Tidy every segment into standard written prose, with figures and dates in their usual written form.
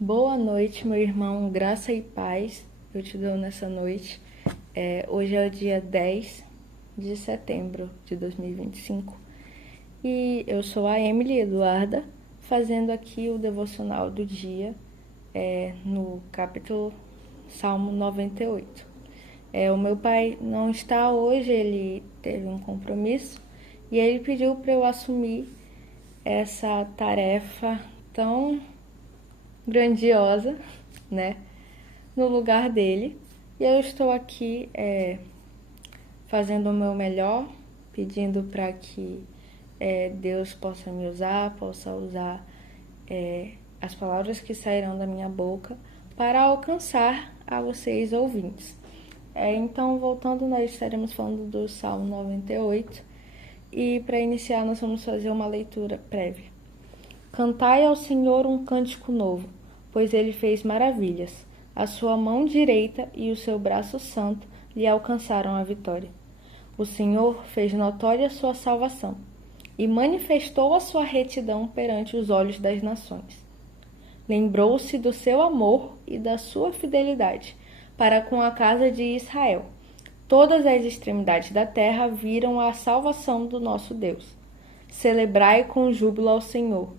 Boa noite, meu irmão, graça e paz eu te dou nessa noite. Hoje é o dia 10 de setembro de 2025 e eu sou a Emily Eduarda, fazendo aqui o devocional do dia no capítulo Salmo 98. O meu pai não está hoje, ele teve um compromisso e ele pediu para eu assumir essa tarefa tão grandiosa, né, no lugar dele. E eu estou aqui fazendo o meu melhor, pedindo para que Deus possa me usar, possa usar as palavras que sairão da minha boca para alcançar a vocês ouvintes. Então, voltando, nós estaremos falando do Salmo 98 e para iniciar nós vamos fazer uma leitura prévia. Cantai ao Senhor um cântico novo, pois ele fez maravilhas. A sua mão direita e o seu braço santo lhe alcançaram a vitória. O Senhor fez notória a sua salvação e manifestou a sua retidão perante os olhos das nações. Lembrou-se do seu amor e da sua fidelidade para com a casa de Israel. Todas as extremidades da terra viram a salvação do nosso Deus. Celebrai com júbilo ao Senhor,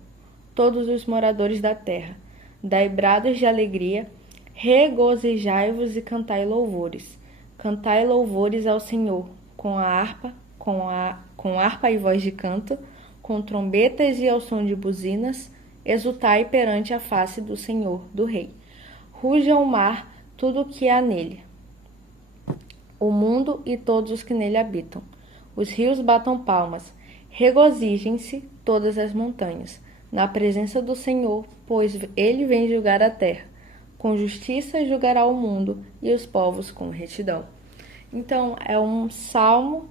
todos os moradores da terra. Dai brados de alegria, regozijai-vos e cantai louvores. Cantai louvores ao Senhor, com harpa e voz de canto, com trombetas e ao som de buzinas, exultai perante a face do Senhor, do Rei. Ruja o mar, tudo o que há nele, o mundo e todos os que nele habitam. Os rios batam palmas, regozijem-se todas as montanhas, na presença do Senhor, pois ele vem julgar a terra. Com justiça julgará o mundo e os povos com retidão. Então, é um salmo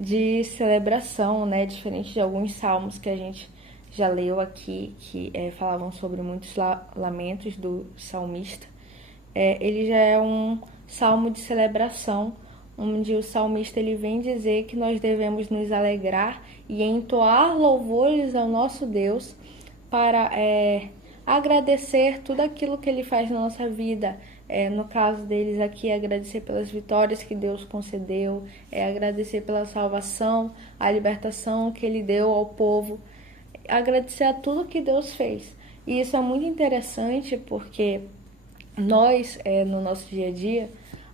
de celebração, né? Diferente de alguns salmos que a gente já leu aqui, que falavam sobre muitos lamentos do salmista. Ele já é um salmo de celebração, onde o salmista ele vem dizer que nós devemos nos alegrar e entoar louvores ao nosso Deus para agradecer tudo aquilo que ele faz na nossa vida. No caso deles aqui, agradecer pelas vitórias que Deus concedeu, agradecer pela salvação, a libertação que ele deu ao povo, agradecer a tudo que Deus fez. E isso é muito interessante porque nós, no nosso dia a dia,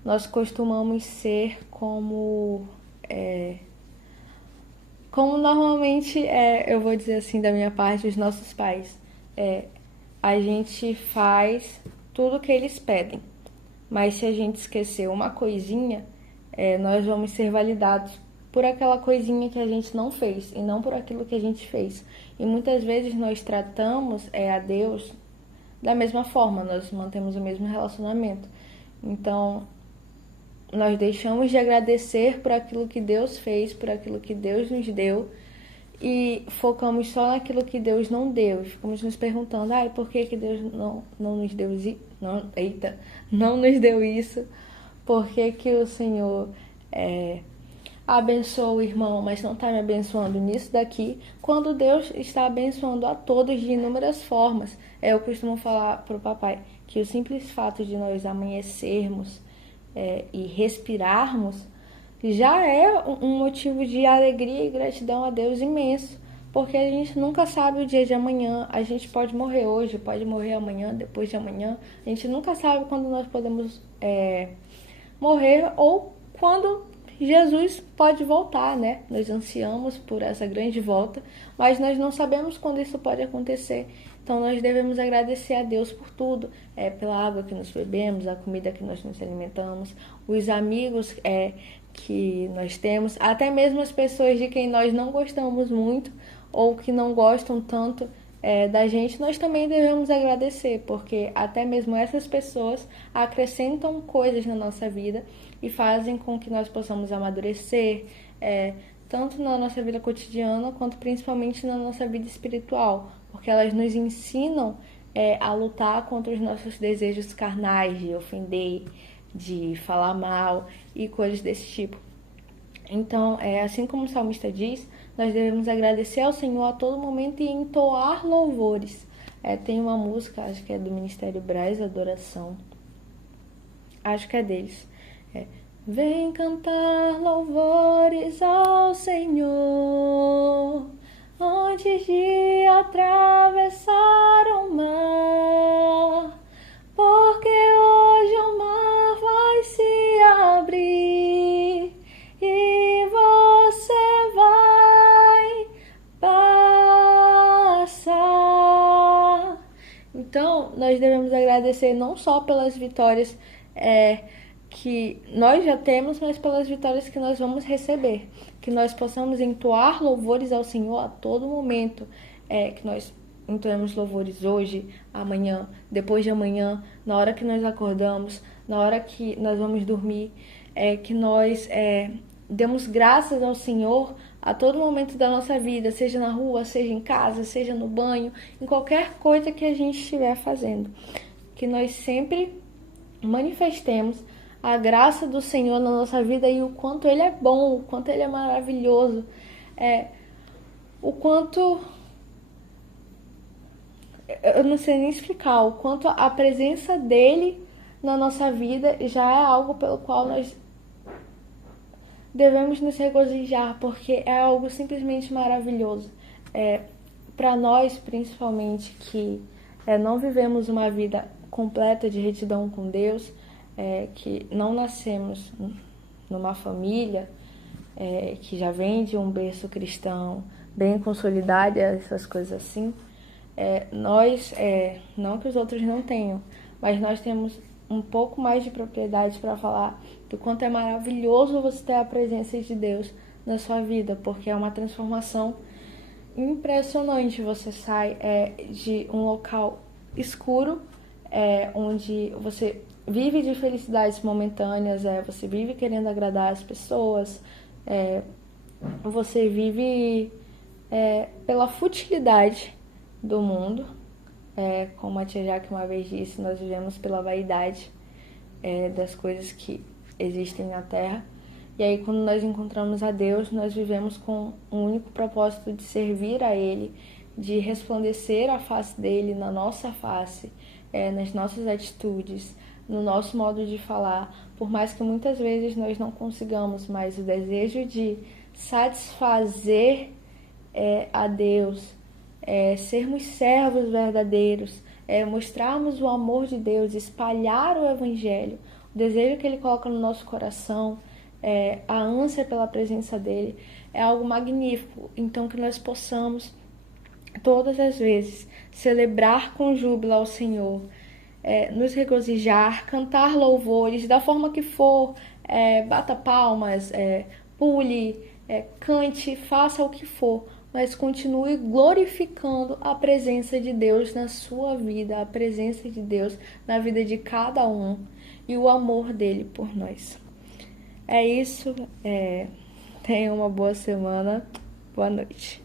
nós costumamos ser como normalmente, eu vou dizer assim da minha parte, os nossos pais. A gente faz tudo o que eles pedem, mas se a gente esquecer uma coisinha, nós vamos ser validados por aquela coisinha que a gente não fez e não por aquilo que a gente fez. E muitas vezes nós tratamos a Deus da mesma forma, nós mantemos o mesmo relacionamento. Então, nós deixamos de agradecer por aquilo que Deus fez, por aquilo que Deus nos deu, e focamos só naquilo que Deus não deu. E ficamos nos perguntando, por que Deus não nos deu isso? Não nos deu isso? Por que o Senhor abençoa o irmão, mas não está me abençoando nisso daqui, quando Deus está abençoando a todos de inúmeras formas? Eu costumo falar para o papai que o simples fato de nós amanhecermos e respirarmos já é um motivo de alegria e gratidão a Deus imenso, porque a gente nunca sabe o dia de amanhã. A gente pode morrer hoje, pode morrer amanhã, depois de amanhã. A gente nunca sabe quando nós podemos morrer ou quando Jesus pode voltar, né? Nós ansiamos por essa grande volta, mas nós não sabemos quando isso pode acontecer. Então nós devemos agradecer a Deus por tudo, pela água que nos bebemos, a comida que nós nos alimentamos, os amigos que nós temos, até mesmo as pessoas de quem nós não gostamos muito ou que não gostam tanto da gente, nós também devemos agradecer, porque até mesmo essas pessoas acrescentam coisas na nossa vida e fazem com que nós possamos amadurecer, tanto na nossa vida cotidiana, quanto principalmente na nossa vida espiritual, porque elas nos ensinam a lutar contra os nossos desejos carnais, de ofender, de falar mal e coisas desse tipo. Então, assim como o salmista diz, nós devemos agradecer ao Senhor a todo momento e entoar louvores. Tem uma música, acho que é do Ministério Braz, Adoração. Acho que é deles. Vem cantar louvores ao Senhor antes de atravessar o mar, porque hoje o mar vai se abrir e você vai passar. Então, nós devemos agradecer não só pelas vitórias que nós já temos, mas pelas vitórias que nós vamos receber. Que nós possamos entoar louvores ao Senhor a todo momento. Que nós entoemos louvores hoje, amanhã, depois de amanhã, na hora que nós acordamos, na hora que nós vamos dormir. Que nós demos graças ao Senhor a todo momento da nossa vida, seja na rua, seja em casa, seja no banho, em qualquer coisa que a gente estiver fazendo. Que nós sempre manifestemos a graça do Senhor na nossa vida e o quanto Ele é bom, o quanto Ele é maravilhoso, o quanto... Eu não sei nem explicar, o quanto a presença dEle na nossa vida já é algo pelo qual nós devemos nos regozijar, porque é algo simplesmente maravilhoso. Para nós, principalmente, que não vivemos uma vida completa de retidão com Deus, que não nascemos numa família que já vem de um berço cristão bem consolidado, essas coisas assim, nós, não que os outros não tenham, mas nós temos um pouco mais de propriedade para falar do quanto é maravilhoso você ter a presença de Deus na sua vida, porque é uma transformação impressionante. Você sai de um local escuro, onde você vive de felicidades momentâneas, você vive querendo agradar as pessoas, você vive pela futilidade do mundo, como a tia Jaque uma vez disse, nós vivemos pela vaidade das coisas que existem na Terra. E aí, quando nós encontramos a Deus, nós vivemos com um único propósito de servir a Ele, de resplandecer a face dEle na nossa face, nas nossas atitudes, no nosso modo de falar. Por mais que muitas vezes nós não consigamos, mas o desejo de satisfazer a Deus, sermos servos verdadeiros, mostrarmos o amor de Deus, espalhar o Evangelho, o desejo que Ele coloca no nosso coração, a ânsia pela presença dEle, é algo magnífico. Então, que nós possamos, todas as vezes, celebrar com júbilo ao Senhor, nos regozijar, cantar louvores, da forma que for, bata palmas, pule, cante, faça o que for, mas continue glorificando a presença de Deus na sua vida, a presença de Deus na vida de cada um e o amor dele por nós. É isso, tenha uma boa semana, boa noite.